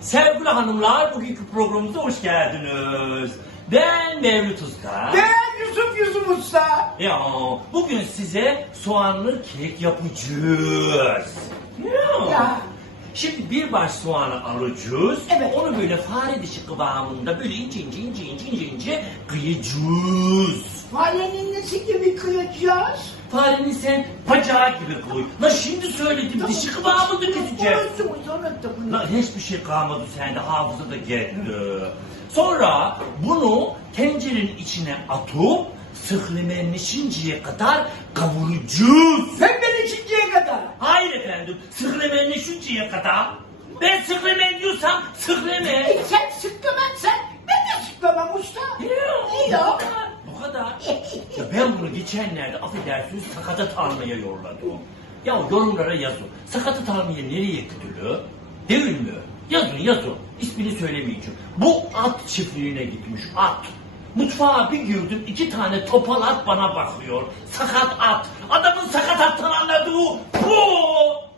Sevgili hanımlar, bugünkü programımıza hoş geldiniz. Ben Mevlüt Usta. Ben Yusuf Yusuf Usta. Ya, bugün size soğanlı kek yapacağız. Ya. Ya. Şimdi bir baş soğanı alacağız. Evet. Onu böyle fare dişi kıvamında böyle ince ince ince ince ince ince kıyacağız. Farenin nesi gibi kıyacağız? Farenin sen bacağı gibi koy. La şimdi söyledim dişi kıvamında keseceğiz. Unuttum, unuttum. Lan hiçbir şey kalmadı sende hafıza da gitti. Sonra bunu tencerenin içine atıp sıhlemenleşinceye kadar kavuracağız. Pembeleşinceye kadar. Hayır efendim sıhlemenleşinceye kadar. Ben sıhlemen diyorsam sıhleme. E, sen sıklamam sen. Ben de sıklamam usta. Yok. Yok. Ya ben bunu geçenlerde affedersiniz sakatat almaya yolladım. Ya yorumlara yazın. Sakatat almaya nereye gidiyor? Değil mi? Yazın yazın. İsmini söylemeyeceğim. Bu at çiftliğine gitmiş at. Mutfağa bir girdim iki tane topal at bana bakıyor. Sakat at.